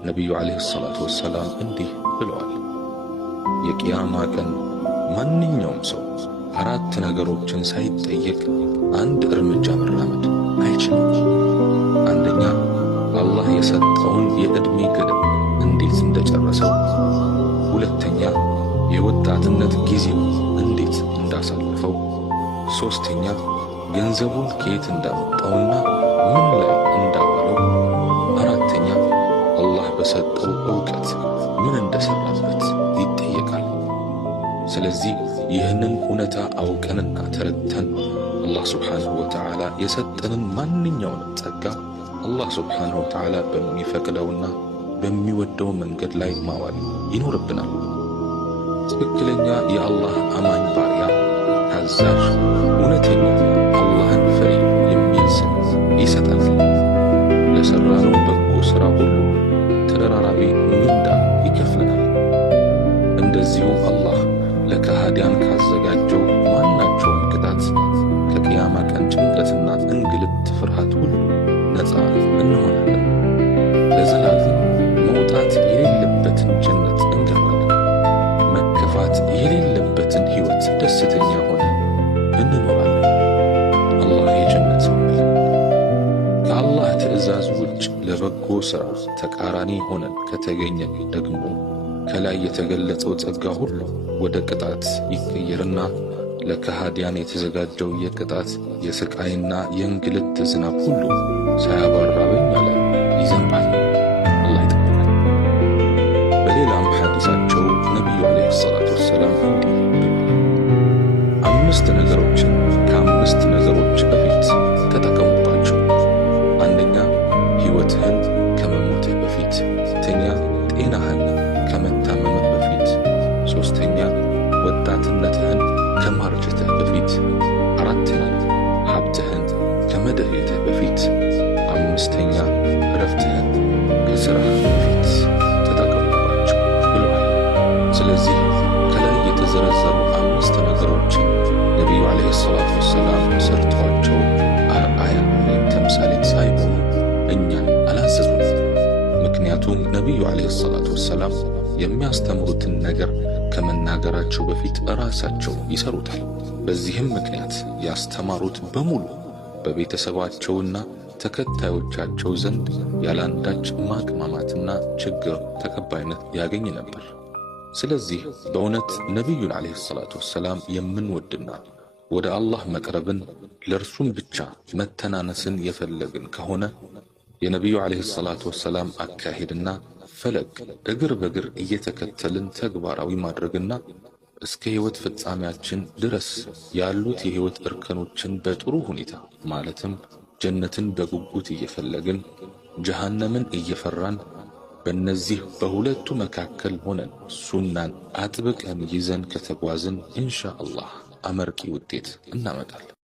ነቢዩ ዓለይሂ ሰላቱ ወሰላም እንዲህ ብለዋል። የቂያማ ቀን ማንኛውም ሰው 4 ነገሮችን ሳይጠየቅ አንድ እርምጃ መራመድ አይችልም። አንደኛ፣ አላህ የሰጠውን የዕድሜ ገደብ እንዴት እንደጨረሰው። ሁለተኛ፣ የወጣትነት ጊዜው እንዴት እንዳሳለፈው። ሦስተኛ፣ ገንዘቡን ከየት እንዳመጣውና ምን ላይ እንዳዋለው። አራተኛ፣ አላህ በሰጠው ዕውቀት ምን እንደሰራበት ይጠየቃል። ስለዚህ ይህንን እውነታ አውቀንና ተረድተን አላህ ስብሓንሁ ወተዓላ የሰጠንን ማንኛውንም ጸጋ አላህ ስብሓንሁ ወተዓላ በሚፈቅደውና በሚወደው መንገድ ላይ ማዋል ይኖርብናል። ትክክለኛ የአላህ አማኝ ባሪያ፣ ታዛዥ፣ እውነተኛ አላህን ፈሪ የሚል ስም ይሰጣል። ለሠራነው በጎ ሥራ ሁሉ ተደራራቢ ምንዳ ይከፍለናል። እንደዚሁ አላህ ለከሃዲያን ካዘጋጀው ማናቸውም ቅጣት ከቅያማ ቀን ጭንቀትና እንግልት ፍርሃት ሁሉ ነፃ እንሆናለን። ለዘላለም መውጣት የሌለበትን ጀነት እንገባለን። መከፋት የሌለበትን ሕይወት ደስተኛ ሆነ እንኖራለን። አላህ የጀነት ሰው ይበለን። ከአላህ ትእዛዝ ውጭ ለበጎ ሥራ ተቃራኒ ሆነን ከተገኘን ደግሞ ከላይ የተገለጸው ጸጋ ሁሉ ወደ ቅጣት ይቀየርና ለከሃዲያን የተዘጋጀው የቅጣት የስቃይና የእንግልት ዝናብ ሁሉ ሳያባራ በእኛ ላይ ይዘንባል። አላህ ይጠብቃል። በሌላም ሐዲሳቸው ነቢዩ ዓለይሂ ሰላቱ ወሰላም እንዲህ ብለዋል። 5 ነገሮችን ከ5 ነገሮች በፊት ተጠቀሙባቸው። አንደኛ፣ ሕይወትህን ከመሞትህ በፊት። ሁለተኛ፣ ጤናህን ከመታመምህ በፊት። ሦስተኛ፣ ወጣትነትህን ከማርጀትህ በፊት። አራተኛ፣ ሀብትህን ከመደየትህ በፊት። አምስተኛ፣ እረፍትህን ከሥራህ በፊት ተጠቀሙባቸው ብለዋል። ስለዚህ ከላይ የተዘረዘሩ 5 ነገሮችን ነቢዩ ዓለይሂ ሰላቱ ወሰላም ሰርተዋቸው አርአያ ወይም ተምሳሌት ሳይሆኑ እኛን አላዘዙም። ምክንያቱም ነቢዩ ዓለይሂ ሰላቱ ወሰላም የሚያስተምሩትን ነገር ከመናገራቸው በፊት ራሳቸው ይሰሩታል። በዚህም ምክንያት ያስተማሩት በሙሉ በቤተሰባቸውና ተከታዮቻቸው ዘንድ ያላንዳች ማቅማማትና ችግር ተቀባይነት ያገኝ ነበር። ስለዚህ በእውነት ነቢዩን ዓለይሂ ሰላቱ ወሰላም የምንወድና ወደ አላህ መቅረብን ለእርሱም ብቻ መተናነስን የፈለግን ከሆነ የነቢዩ ዓለይሂ ሰላቱ ወሰላም አካሄድና ፈለግ እግር በእግር እየተከተልን ተግባራዊ ማድረግና እስከ ሕይወት ፍጻሜያችን ድረስ ያሉት የሕይወት እርከኖችን በጥሩ ሁኔታ ማለትም ጀነትን በጉጉት እየፈለግን ጀሃነምን እየፈራን በእነዚህ በሁለቱ መካከል ሆነን ሱናን አጥብቀን ይዘን ከተጓዝን ኢንሻአላህ አመርቂ ውጤት እናመጣለን።